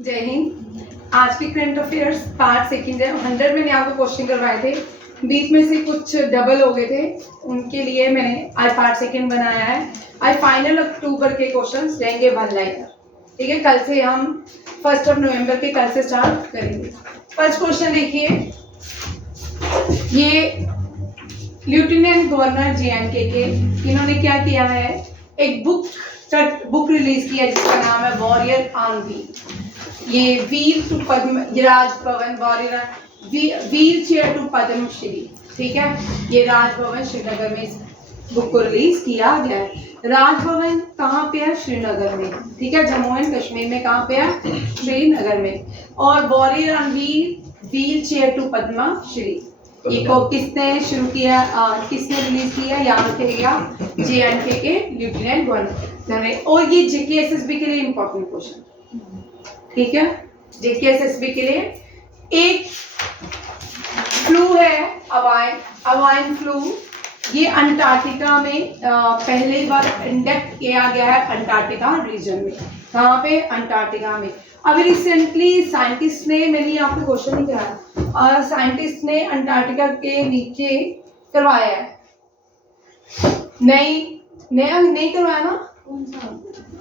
जय हिंद। आज के करंट अफेयर्स पार्ट सेकंड है। 100 मैंने आपको क्वेश्चन करवाए थे, बीच में से कुछ डबल हो गए थे, उनके लिए मैंने आज पार्ट सेकंड बनाया है। आज फाइनल अक्टूबर के क्वेश्चंस रहेंगे 1 लाइनर। ठीक है, कल से हम 1 नवंबर के कल से स्टार्ट करेंगे। फर्स्ट क्वेश्चन देखिए, ये लेफ्टिनेंट गवर्नर JNK के इन्होंने क्या किया है, एक बुक रिलीज किया जिसका नाम है वॉरियर ऑन व्हील। ये wheel to Padma Rajbhavan warrior wheelchair to Padma Shri. ठीक है, ये राजभवन श्रीनगर में इस बुक को रिलीज किया गया है। राजभवन कहाँ पे है? श्रीनगर में। ठीक है, जम्मू एंड कश्मीर में। कहाँ पे है? श्रीनगर में। और warrior on wheelchair to Padma Shri ये को किसने शुरू किया, किसने रिलीज किया? याद रखिएगा, JNK के लेफ्टिनेंट गवर्नर। और ये JKSSB के लिए इंपॉर्टेंट क्वेश्चन। ठीक है, JKSSB के लिए एक फ्लू है अवाइन फ्लू। ये अंटार्कटिका में पहली बार इंडेक्ट किया गया है, अंटार्कटिका रीजन में। कहाँ पे? अंटार्कटिका में। अभी रिसेंटली साइंटिस्ट ने, मैंने आपको क्वेश्चन नहीं कराया, साइंटिस्ट ने अंटार्कटिका के नीचे करवाया है, नहीं करवाया ना? कौन सा?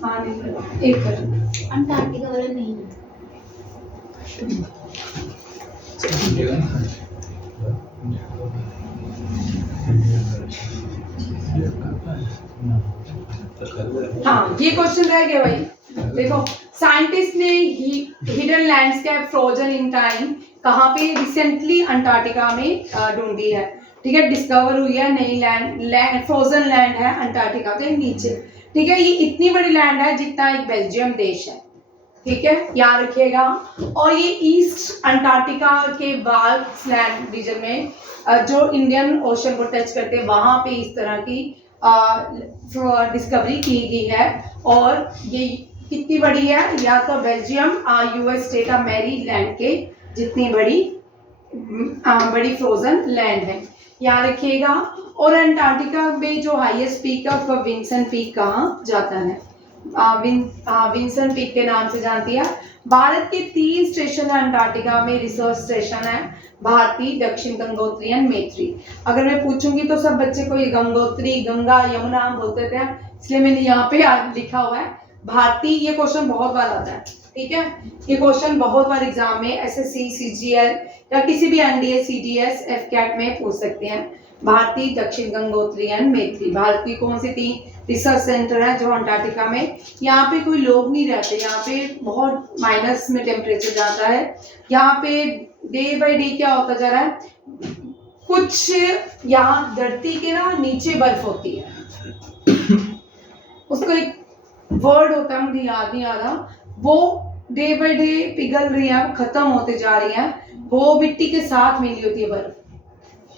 हाँ, नहीं करवाया। एक कर अंटार्कटिका वाला नहीं है। हाँ, ये क्वेश्चन रह गया भाई। देखो, साइंटिस्ट ने hidden landscape frozen in time कहाँ पे? रिसेंटली अंटार्कटिका में ढूंढी है। ठीक है, डिस्कवर हुई है नई लैंड फ्रोजन लैंड है अंटार्कटिका के नीचे। ठीक है, ये इतनी बड़ी लैंड है जितना एक बेल्जियम देश है। ठीक है, याद रखिएगा। और ये ईस्ट अंटार्कटिका के बाल्ट्स लैंड रीजन में जो इंडियन ओशन को टच करते हैं, वहां पे इस तरह की डिस्कवरी की गई है। और ये कितनी बड़ी है? या तो Belgium US state of Maryland के जितनी बड़ी फ्रोजन लैंड है, याद रखिएगा। और अंटार्कटिका में जो हाईएस्ट पीक है उसका विंसन पीक कहाँ जाता है? विंसन पीक के नाम से जानती है। भारत के 3 स्टेशन है अंटार्कटिका में। रिसर्च स्टेशन है भारती, दक्षिण गंगोत्री एंड मैत्री। अगर मैं पूछूंगी तो सब बच्चे को ये गंगोत्री, गंगा, यमुना बोलते थे, इसलिए मैंने यहाँ पे लिखा हुआ है भारती। ये क्वेश्चन बहुत बार आता है। ठीक है, ये क्वेश्चन बहुत बार एग्जाम में SSC, CGL या किसी भी NDA, CDS, FCAT में पूछ सकते हैं। भारती, दक्षिण गंगोत्री एंड मैत्री। भारत की कौन सी 3 रिसर्च सेंटर है जो अंटार्कटिका में? यहाँ पे कोई लोग नहीं रहते, यहाँ पे बहुत माइनस में टेम्परेचर जाता है। यहाँ पे डे बाय डे क्या होता जा रहा है, कुछ यहाँ धरती के ना नीचे बर्फ होती है, उसको एक वर्ड होता है, मुझे याद नहीं आ रहा, वो डे बाय डे पिघल रही है, खत्म होते जा रही है, वो मिट्टी के साथ मिली होती है बर्फ।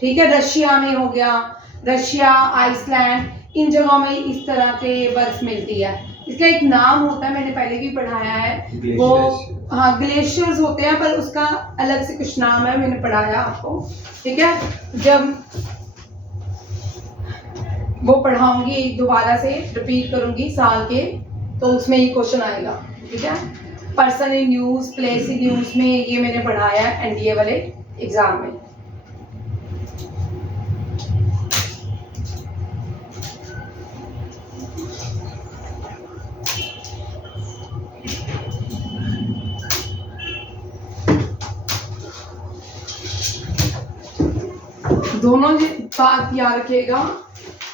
ठीक है, रशिया में हो गया, रशिया, आइसलैंड, इन जगहों में इस तरह के बर्फ मिलती है। इसका एक नाम होता है, मैंने पहले भी पढ़ाया है, वो हाँ ग्लेशियर्स होते हैं, पर उसका अलग से कुछ नाम है, मैंने पढ़ाया आपको। ठीक है, जब वो पढ़ाऊंगी दोबारा से रिपीट करूंगी साल के, तो उसमें ये क्वेश्चन आएगा। ठीक है, person in news, place in news में ये मैंने पढ़ाया है NDA वाले एग्जाम में। दोनों बात याद रखिएगा।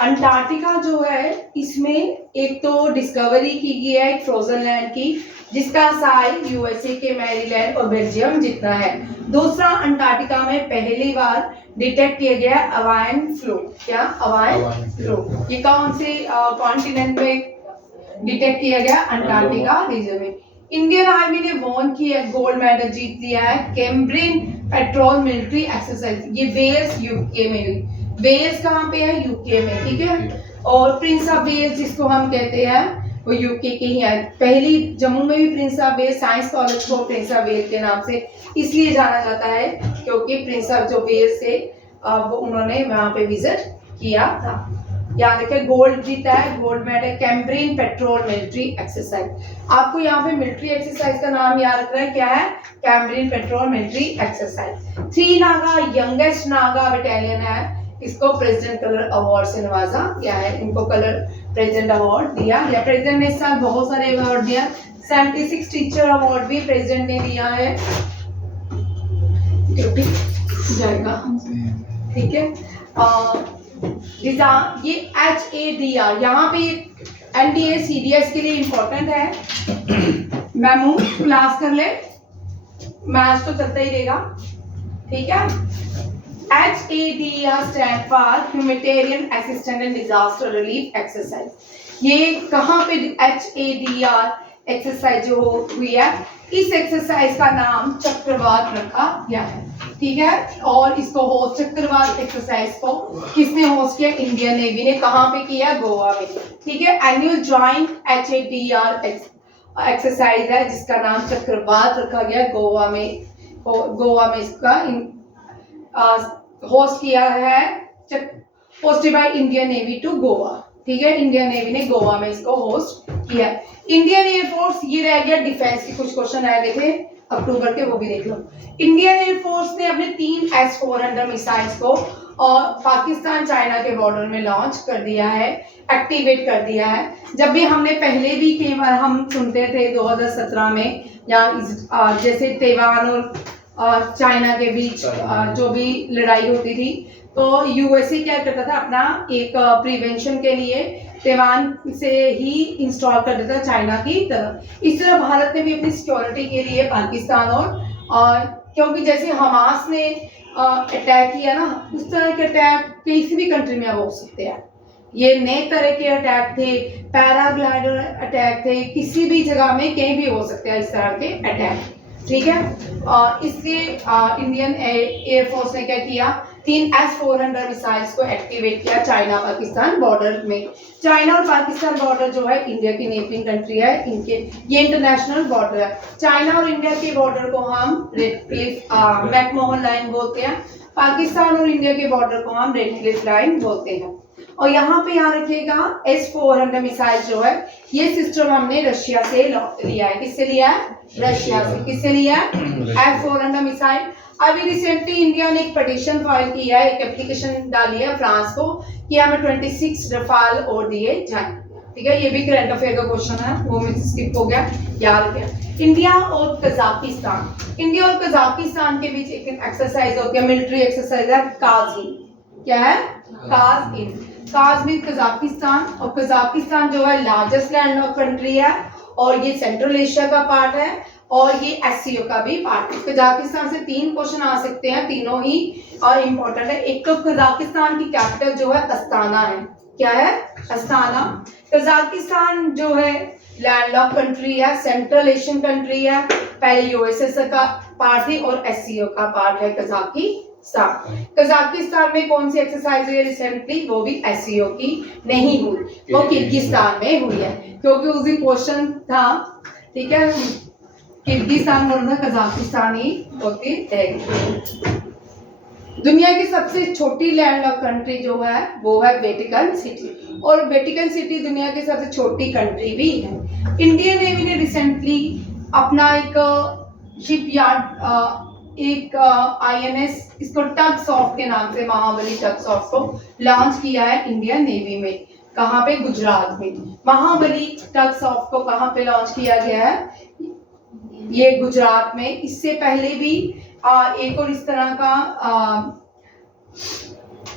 अंटार्कटिका जो है, इसमें एक तो डिस्कवरी की गई है एक फ्रोजन लैंड की, जिसका साइज USA के मैरीलैंड और बेल्जियम जितना है। दूसरा, अंटार्कटिका में पहली बार डिटेक्ट किया गया अवाइन फ्लू। क्या? अवाइन फ्लू। ये कौन से कॉन्टिनेंट में डिटेक्ट किया गया? अंटार्कटिका रीजन में। इंडियन आर्मी ने वॉन किया, गोल्ड मेडल जीत लिया है कैम्ब्रिन पेट्रोल मिलिट्री एक्सरसाइज। ये वेल्स UK में हुई। वेल्स कहाँ पे है? UK में। ठीक है, और प्रिंस ऑफ वेल्स जिसको हम कहते हैं वो UK के ही है। पहली जम्मू में भी prince of Wales science college को प्रिंस ऑफ वेल्स के नाम से इसलिए जाना जाता है क्योंकि प्रिंस ऑफ जो वेल्स थे वो उन्होंने वहाँ पे विजिट किया था। यहाँ देखिए गोल्ड जीता है, gold medal Cambrian petrol military exercise. आपको यहाँ पे मिलिट्री एक्सरसाइज का नाम याद रखना है, क्या है? Cambrian petrol military exercise. 3 Naga youngest Naga battalion है, इसको प्रेसिडेंट कलर अवार्ड से नवाजा गया है। इनको कलर प्रेसिडेंट अवार्ड दिया या प्रेसिडेंट ने इस साल बहुत सारे अवार्ड दिया। 76 टीचर अवार्ड भी प्रेसिडेंट ने दिया है। जाएगा, ठीक है। ये HADR यहाँ पे NDA CDS के लिए इम्पोर्टेंट है। मैमू क्लास कर ले, मैच तो चलता ही रहेगा, ठीक है। HADR stand for humanitarian assistant and disaster relief exercise. ये कहाँ पे HADR एक्सरसाइज जो हुई है, इस एक्सरसाइज का नाम चक्रवात रखा गया है, ठीक है। और इसको होस्ट, चक्रवात एक्सरसाइज को किसने होस्ट किया? इंडियन नेवी ने। कहाँ पे किया? गोवा में, ठीक है। एनुअल जॉइंट HADR एक्सरसाइज है जिसका नाम चक्रवात रखा गया है गोवा में। गोवा में इसका होस्ट किया है, hosted by Indian navy to Goa, ठीक है। इंडियन नेवी ने गोवा में इसको होस्ट किया। इंडियन एयरफोर्स, ये रह गया डिफेंस के कुछ क्वेश्चन आए देखे अक्टूबर के, वो भी देख लो। इंडियन एयरफोर्स ने अपने 3 S-400 मिसाइल्स को और पाकिस्तान चाइना के बॉर्डर में लॉन्च कर दिया है, एक्टिवेट कर दिया है। जब भी हमने पहले भी कई बार हम सुनते थे 2017 में, या जैसे तैवान और चाइना के बीच जो भी लड़ाई होती थी, तो यूएसए क्या करता था, अपना एक प्रिवेंशन के लिए तैवान से ही इंस्टॉल कर देता चाइना की तरफ। इस तरह भारत ने भी अपनी सिक्योरिटी के लिए पाकिस्तान और क्योंकि जैसे हमास ने अटैक किया ना, उस तरह के अटैक किसी भी कंट्री में हो सकते हैं। ये नए तरह के अटैक थे, पैराग्लाइडर अटैक थे, किसी भी जगह में कहीं भी हो सकते हैं इस तरह के अटैक, ठीक है। इसलिए इंडियन एयरफोर्स ने क्या किया, 3 S-400 मिसाइल्स को एक्टिवेट किया चाइना पाकिस्तान बॉर्डर में। चाइना और पाकिस्तान बॉर्डर जो है इंडिया की नेबरिंग कंट्री है, इनके ये इंटरनेशनल बॉर्डर है। चाइना और इंडिया के बॉर्डर को हम मैकमोहन लाइन बोलते हैं, पाकिस्तान और इंडिया के बॉर्डर को हम रेड क्लिफ लाइन बोलते हैं। और यहाँ पे याद रखिएगा S-400 मिसाइल जो है, ये सिस्टम हमने रशिया से लिया है। किससे लिया है? रशिया से। किससे लिया है? S-400 missile. अभी रिसेंटली इंडिया ने एक पिटीशन फाइल किया है, एक एप्लीकेशन डाली है फ्रांस को कि हमें 26 रफाल और दिए जाएं, ठीक है। ये भी करंट अफेयर का क्वेश्चन है, वो मुझे स्किप हो गया, याद रखें। इंडिया और कजाकिस्तान, इंडिया और कजाकिस्तान के बीच एक एक्सरसाइज होती है, मिलिट्री एक्सरसाइज है काज़-इन। क्या है? काज़-इन। काज़-इन कजाकिस्तान, और कजाकिस्तान जो है लार्जेस्ट लैंडलॉक कंट्री है और ये सेंट्रल एशिया का पार्ट है और ये एससीओ का भी पार्ट है। कजाकिस्तान से 3 क्वेश्चन आ सकते हैं, तीनों ही और इम्पोर्टेंट है। एक तो कजाकिस्तान की कैपिटल जो है अस्ताना है। क्या है? अस्ताना। कजाकिस्तान जो है लैंडलॉक कंट्री है, सेंट्रल एशियन कंट्री है, पहले यूएसएसआर का पार्ट थी और एससीओ का पार्ट है कजाकिस्तान। कजाकिस्तान में कौन सी एक्सरसाइज हुई है रिसेंटली? वो भी एससीओ की नहीं हुई, वो किर्गिस्तान में हुई है, क्योंकि उस दिन क्वेश्चन था, ठीक है, किर्गिस्तान बोलना कजाकिस्तान ही होती है। दुनिया की सबसे छोटी लैंडलॉक कंट्री जो है वो है वेटिकन सिटी, और वेटिकन सिटी दुनिया की सबसे छोटी कंट्री भी है। इंडियन नेवी ने रिसेंटली अपना एक शिपयार्ड, एक INS, इसको टग्स-ऑफ के नाम से, महाबली टग्स-ऑफ को लॉन्च किया है इंडियन नेवी में। कहाँ पे? गुजरात में। महाबली टग्स-ऑफ को कहाँ पे लॉन्च किया गया है? ये गुजरात में। इससे पहले भी एक और इस तरह का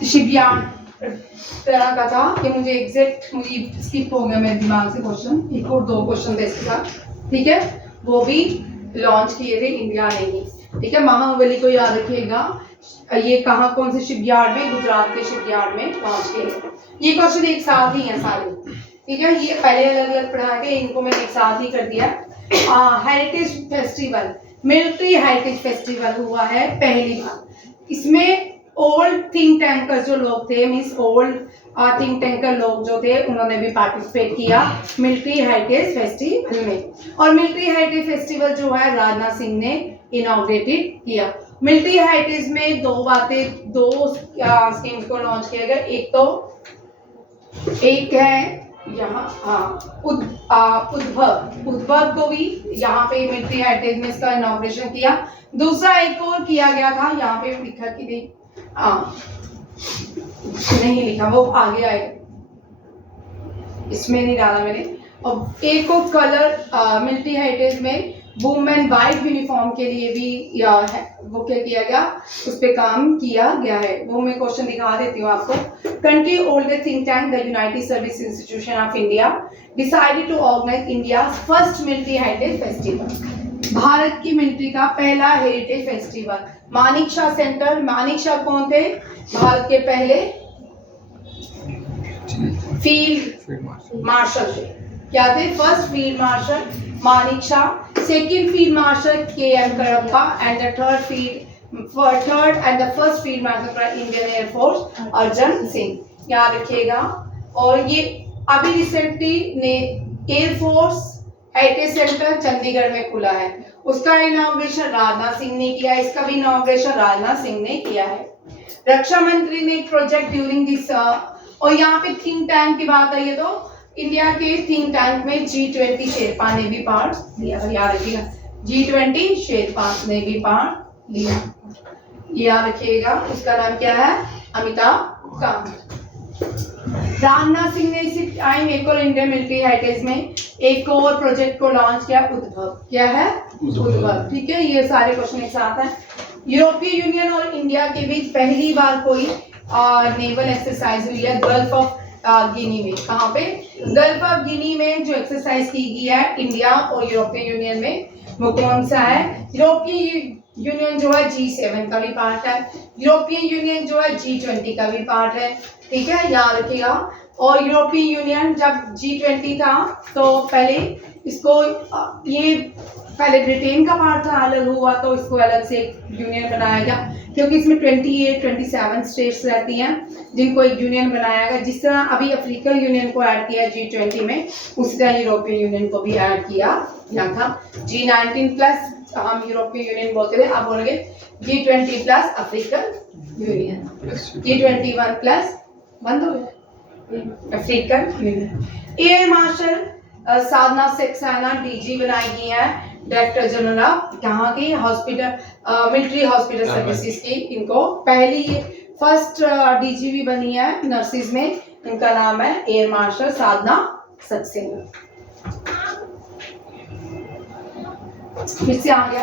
शिपयार्ड तरह का था कि मुझे स्किप हो गया मेरे दिमाग से क्वेश्चन, एक और 2 क्वेश्चन थे इसके साथ, ठीक है, वो भी लॉन्च किए थे इंडिया ने ही, ठीक है। महाबली को याद रखिएगा, ये कहाँ, कौन से शिपयार्ड में? गुजरात के शिपयार्ड में लॉन्च किए। ये क्वेश्चन एक साथ ही है सारे, ठीक है, ये पहले अलग अलग पढ़ा के इनको मैंने एक साथ ही कर दिया। Heritage festival, military heritage festival हुआ है पहली बार। इसमें ओल्ड थिंक टैंकर जो लोग थे, मीन्स ओल्ड थिंक टैंकर लोग जो थे, उन्होंने भी पार्टिसिपेट किया मिलिट्री हेरिटेज फेस्टिवल में। और मिलिट्री हेरिटेज फेस्टिवल जो है राजनाथ सिंह ने इनॉग्रेटेड किया। मिलिट्री हेरिटेज में 2 स्कीम्स को लॉन्च किया गया। एक तो एक है यहाँ, हाँ, उद्भव को भी यहाँ पे मिलिट्री हेरिटेज में इसका इनॉग्रेशन किया। दूसरा एक और किया गया था, यहाँ पे लिखा कि नहीं लिखा, वो आगे आएगा, इसमें नहीं डाला मैंने। और एक और कलर मिलिट्री हेरिटेज में वुमेन वाइट यूनिफॉर्म के लिए भी वो क्या किया गया, उस पर काम किया गया है। वो मैं क्वेश्चन दिखा देती हूँ आपको। Country oldest think tank the united service institution of India decided to organise India first military heritage festival. Bharat की मिलिट्री का पहला heritage festival Manekshaw centre. Manekshaw कौन थे? भारत के पहले फील्ड मार्शल थे। क्या थे? First field marshal Manekshaw, second field marshal K M. Cariappa and the third and the first field marshal for Indian air force Arjan Singh. याद रखिएगा। और ये अभी रिसेंटली ने एयरफोर्स हेरिटेज सेंटर चंडीगढ़ में खुला है, उसका इनॉग्रेशन राजनाथ सिंह ने किया है। इसका भी इनॉग्रेशन राजनाथ सिंह ने किया है। रक्षा मंत्री ने प्रोजेक्ट ड्यूरिंग दिस। और यहाँ पे थिंक टैंक की बात आई है तो इंडिया के थिंक टैंक में G20 शेरपा ने भी पार्ट लिया। याद रखिएगा, G20 शेरपा ने भी पार्ट लिया, याद रखिएगा। उसका नाम क्या है? अमिताभ कांत। राजनाथ सिंह ने इसी टाइम एक और इंडियन मिलिट्री हेरिटेज में एक और प्रोजेक्ट को लॉन्च किया, उद्भव। क्या है? उद्भव। ठीक है, ये सारे क्वेश्चन एक साथ हैं। यूरोपीय यूनियन और इंडिया के बीच पहली बार कोई नेवल एक्सरसाइज हुई है गल्फ ऑफ गिनी में। कहाँ पे? गल्फ ऑफ गिनी में जो एक्सरसाइज की गई है इंडिया और यूरोपियन यूनियन में, वो कौन सा है? यूरोपीय यूनियन जो है G7 का भी पार्ट है, यूरोपियन यूनियन जो है G20 का भी पार्ट है। ठीक है, याद रखिएगा। और यूरोपीय यूनियन जब G20 था तो पहले इसको ये पहले ब्रिटेन का पार्ट था, अलग हुआ तो इसको अलग से यूनियन बनाया गया, क्योंकि इसमें 27 स्टेट्स रहती हैं जिनको एक यूनियन बनाया गया। जिस तरह अभी अफ्रीकन यूनियन को ऐड किया G20 में, उसी तरह यूरोपियन यूनियन को भी ऐड किया गया था। G19 प्लस हम यूरोपियन यूनियन बोलते थे, अब बोलेंगे G20 plus African union, G21 plus बंद हो गया अफ्रीकन यूनियन। एयर मार्शल साधना सक्सेना डीजी बनाई गई है, डायरेक्टर जनरल ऑफ यहाँ की हॉस्पिटल मिलिट्री हॉस्पिटल सर्विसेज की। इनको पहली फर्स्ट डीजीपी बनी है नर्सिस में, इनका नाम है एयर मार्शल साधना सक्सेना। फिर से आ गया।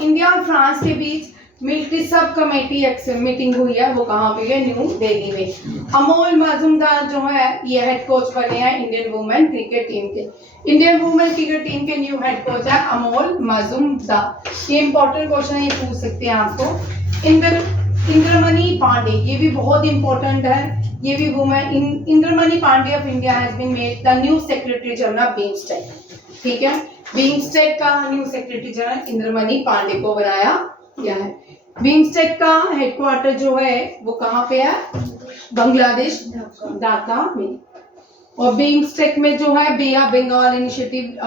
इंडिया और फ्रांस के बीच मिलिट्री सब कमेटी मीटिंग हुई है, वो कहाँ पे है? न्यू दिल्ली में। अमोल मजूमदार जो है ये हेड कोच बने हैं इंडियन वुमेन क्रिकेट टीम के। इंडियन वुमेन क्रिकेट टीम के न्यू हेड कोच है अमोल मजूमदार। ये इंपॉर्टेंट क्वेश्चन है, ये पूछ सकते हैं आपको। इंद्रमणि पांडे, ये भी बहुत इंपॉर्टेंट है, ये भी women. Indramani Pandey of India has been made the new secretary general of BIMSTEC. ठीक है, बिम्स्टेक का new secretary general Indramani Pandey को बनाया गया है। बिम्स्टेक का हेडक्वार्टर जो है वो कहाँ पे है? बांग्लादेश ढाका में। और बिम्स्टेक में जो है बे ऑफ बंगाल इनिशिएटिव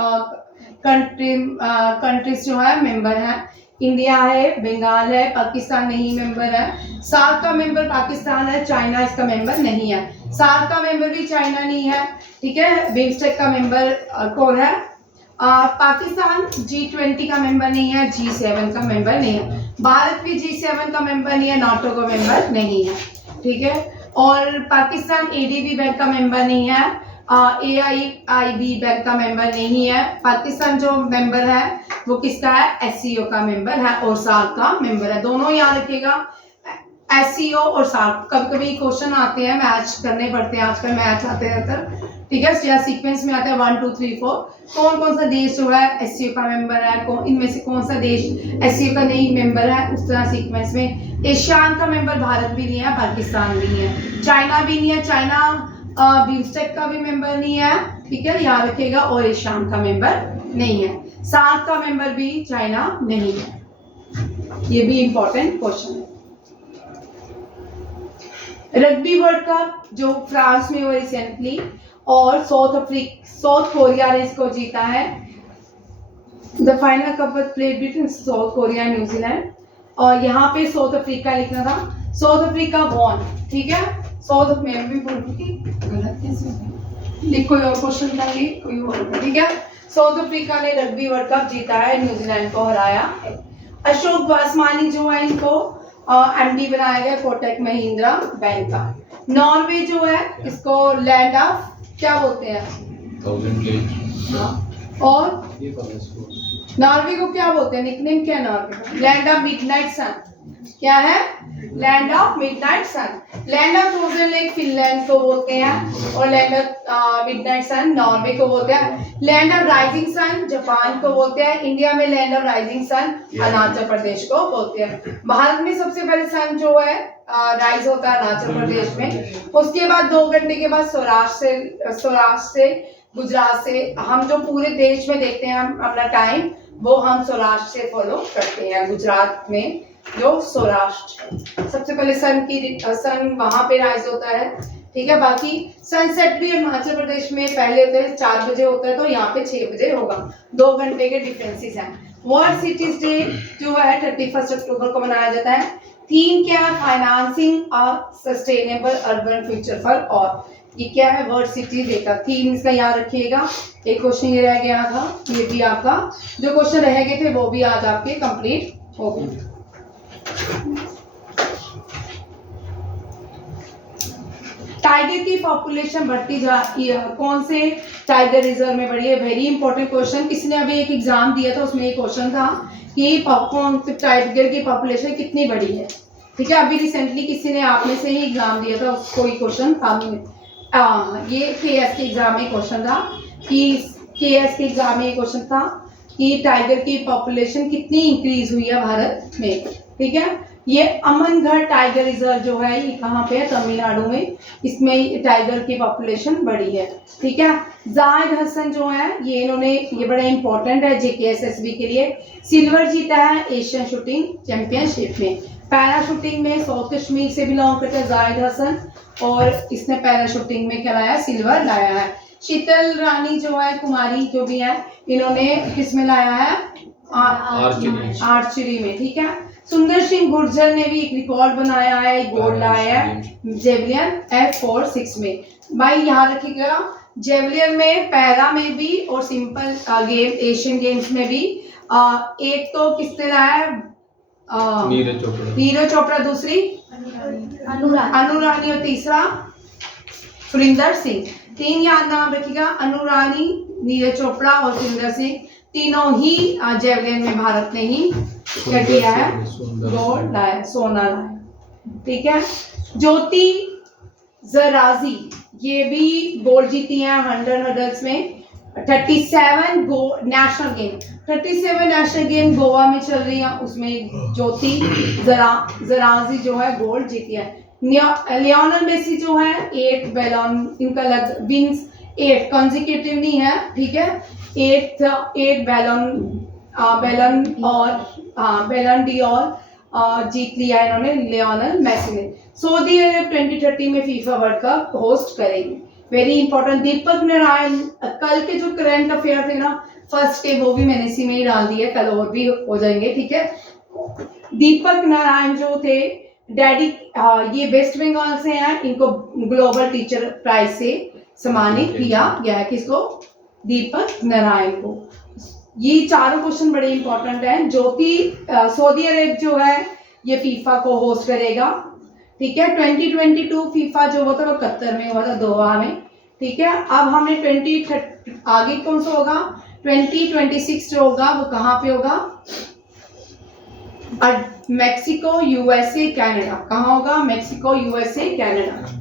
कंट्रीज जो है मेंबर है। इंडिया है, बंगाल है, पाकिस्तान नहीं मेंबर है। सार्क का मेंबर पाकिस्तान है, चाइना इसका मेंबर नहीं है। सार्क का मेंबर भी चाइना नहीं है। ठीक है, बिम्स्टेक का मेंबर कौन है? पाकिस्तान G20 का मेंबर नहीं है, G7 का मेंबर नहीं है। भारत भी G7 का मेंबर नहीं है, नाटो का मेंबर नहीं है। ठीक है, और पाकिस्तान ADB बैंक का मेंबर नहीं है, AIIB बैंक का मेंबर नहीं है। पाकिस्तान जो मेंबर है वो किसका है? SCO का मेंबर है और सार्क का मेंबर है। दोनों याद रखिएगा, SCO और सार्क। कभी कभी क्वेश्चन आते हैं, मैच करने पड़ते हैं, आजकल मैच आते रहते। ठीक है, या सीक्वेंस में आता है 1 2 3 4, कौन कौन सा देश जो है SCO का मेंबर है, इनमें से कौन सा देश SCO का नहीं मेंबर है, उस तरह सीक्वेंस में। एशियान का मेंबर भारत भी नहीं है, पाकिस्तान भी नहीं है, चाइना भी नहीं है, चाइना बिम्स्टेक का भी मेंबर नहीं है। ठीक है, याद रखिएगा। और एशियान का मेंबर नहीं है, सार्क का मेंबर भी चाइना नहीं है। ये भी इंपॉर्टेंट क्वेश्चन है। रग्बी वर्ल्ड कप जो फ्रांस में हुआ रिसेंटली, और साउथ कोरिया ने इसको जीता है। The final cup was played between south Korea New Zealand. और यहाँ पे साउथ अफ्रीका लिखना था, साउथ अफ्रीका वॉन। ठीक है, सो मैं भी बोलूँगी गलत कैसे हो गया? कोई और क्वेश्चन था ये, कोई और, ठीक है। साउथ अफ्रीका ने रग्बी वर्ल्ड कप जीता है, न्यूजीलैंड को हराया है। अशोक वासवानी जो है इनको एमडी बनाया गया कोटक महिंद्रा बैंक का। नॉर्वे जो है इसको लैंड ऑफ क्या बोलते हैं? 1000 गेट। और नॉर्वे को क्या बोलते हैं? निकनेम क्या है नॉर्वे का? Land of midnight sun. क्या है? Land of midnight sun. Land of frozen lake Finland को बोलते हैं और land of midnight sun Norway को बोलते हैं। Land of rising sun Japan को बोलते हैं। इंडिया में land of rising sun Arunachal Pradesh को बोलते हैं। भारत में सबसे पहले सन जो है राइज होता है अरुणाचल प्रदेश में। उसके बाद 2 घंटे के बाद सौराष्ट्र से गुजरात से, हम जो पूरे देश में देखते हैं हम अपना टाइम, वो हम सौराष्ट्र से फॉलो करते हैं। गुजरात में जो सौराष्ट्र सबसे पहले सन वहां पे राइज होता है, ठीक है। बाकी सनसेट भी अरुणाचल प्रदेश में पहले होते हैं 4 बजे होता है, तो यहाँ पे 6 बजे होगा। 2 घंटे के डिफरेंसेस हैं। वर्ल्ड सिटीज डे जो है 31 अक्टूबर को मनाया जाता है। थीम क्या है? Financing a sustainable urban future for all. ये क्या है? वर्ल्ड सिटी डे का थीम, इसका याद रखिएगा। एक क्वेश्चन ये रह गया था, ये भी आपका जो क्वेश्चन रह गए थे वो भी आज आपके कंप्लीट हो गए। टाइगर की पॉपुलेशन बढ़ती जा रही है, कौन से टाइगर रिजर्व में बढ़ी है? Very important question. किसी ने अभी एक एग्जाम दिया था, उसमें एक क्वेश्चन था कि कौन से टाइगर की पॉपुलेशन कितनी बढ़ी है, ठीक है। अभी रिसेंटली किसी ने आप में से ही एग्जाम दिया था, उसको ही क्वेश्चन था। ये केएस के एग्जाम में क्वेश्चन था कि टाइगर की पॉपुलेशन कितनी इंक्रीज हुई है भारत में, ठीक है। ये अमनगढ़ टाइगर रिजर्व जो है ये कहाँ पे है? तमिलनाडु में। इसमें टाइगर की पॉपुलेशन बढ़ी है, ठीक है। जाहिद हसन जो है ये बड़ा इंपॉर्टेंट है जेकेएसएसबी के लिए। सिल्वर जीता है एशियन शूटिंग चैंपियनशिप में। पैरा शूटिंग में साउथ कश्मीर से बिलोंग करते हैं जाहिद हसन, और इसने पैरा शूटिंग में क्या लाया? सिल्वर लाया है। शीतल रानी जो है कुमारी जो भी है, इन्होंने किसमें लाया है? आर्चरी में, ठीक है। सुंदर सिंह गुर्जर ने भी एक रिकॉर्ड बनाया है, गोल्ड लाया है जेवलियन F46 में। भाई यहाँ रखिएगा, जेवलियन में, पैरा में भी और सिंपल गेम एशियन गेम्स में भी एक तो किसने लाया है? नीरज चोपड़ा, दूसरी अनुरानी और तीसरा सुरिंदर सिंह। 3 याद नाम रखिएगा, अनुरानी, नीरज चोपड़ा और सुरिंदर सिंह। तीनों ही जेवलिन में भारत ने ही क्या किया है? गोल्ड लाया, सोना लाया, ठीक है। ज्योति जराजी ये भी गोल्ड जीती हैं 100 हर्डल्स में। 37 नेशनल गेम गोवा में चल रही है, उसमें ज्योति जराजी जो है गोल्ड जीती है। लियोनल मेसी जो है 8 बैलून इनका विंस 8 कंसेक्यूटिव नहीं है, ठीक है। 8 बैलन डी'ओर जीत लिया इन्होंने लियोनल मेसी ने। सऊदी अरब 2030 में फीफा वर्ल्ड कप होस्ट करेगी। Very important. दीपक नारायण, कल के जो करंट अफेयर थे ना फर्स्ट के, वो भी मैंने इसी में ही डाल दिए, कल और भी हो जाएंगे, ठीक है। दीपक नारायण जो थे डैडी, ये वेस्ट बंगाल से हैं, इनको ग्लोबल टीचर प्राइज से सम्मानित किया गया है। किसको? दीपक नारायण को। ये चारों क्वेश्चन बड़े इंपॉर्टेंट हैं। ज्योति सऊदी अरब जो है ये फीफा को होस्ट करेगा, ठीक है। 2022 फीफा जो हुआ था वो कतर में हुआ था, दोहा में, ठीक है। अब हमने 2030 आगे कौन सा होगा? 2026 जो होगा वो कहाँ पे होगा? Mexico, USA, Canada. कहाँ होगा? Mexico, USA, Canada.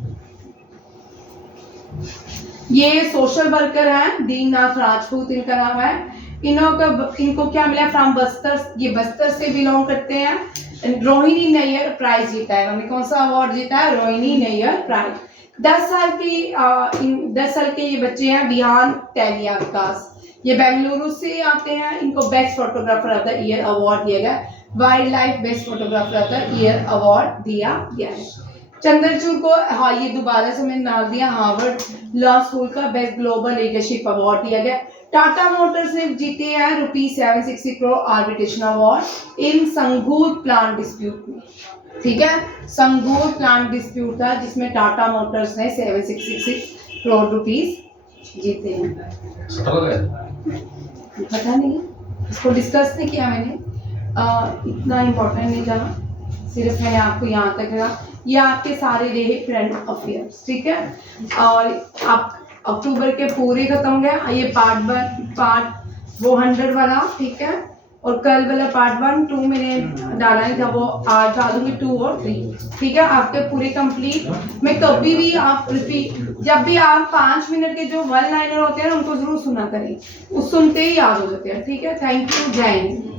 ये सोशल वर्कर हैं, दीननाथ राजपूत इनका नाम है। इनको क्या मिला? फ्रॉम बस्तर, ये बस्तर से बिलोंग करते हैं। रोहिणी नैयर प्राइज जीता है, उन्होंने कौन सा अवार्ड जीता है? रोहिणी नैयर प्राइज। 10 साल के ये बच्चे हैं विहान तैलिया विकास, ये बेंगलुरु से आते हैं। इनको best photographer of the year award दिया गया, wild life best photographer of the year award दिया गया है। चंद्रचूड़ को, हाँ ये दोबारा से मैंने डाल दिया, हार्वर्ड लॉ स्कूल का बेस्ट ग्लोबल लीडरशिप अवार्ड दिया गया। टाटा मोटर्स ने जीते हैं ₹760 crore arbitration award in Singur plant dispute में। ठीक है, संगूर प्लांट डिस्प्यूट था जिसमें टाटा मोटर्स ने 766 करोड़ रुपीस जीते हैं। पता नहीं, इसको डिस्कस नहीं किया मैंने, इतना इम्पोर्टेंट नहीं था, सिर्फ मैंने आपको यहाँ तक रहा। ये आपके सारे रहे करंट अफेयर्स, ठीक है। और आप अक्टूबर के पूरे खत्म हो गया, ये पार्ट वो 100 वाला, ठीक है। और कल वाला पार्ट 1 2 मैंने डाला नहीं था, वो आज डालूंगी 2 और 3, ठीक है। आपके पूरे कंप्लीट। मैं कभी भी आप रिपीट, जब भी आप 5 मिनट के जो वन लाइनर होते हैं उनको जरूर सुना करें, उस सुनते ही याद हो जाते हैं, ठीक है। थैंक यू, जय हिंद।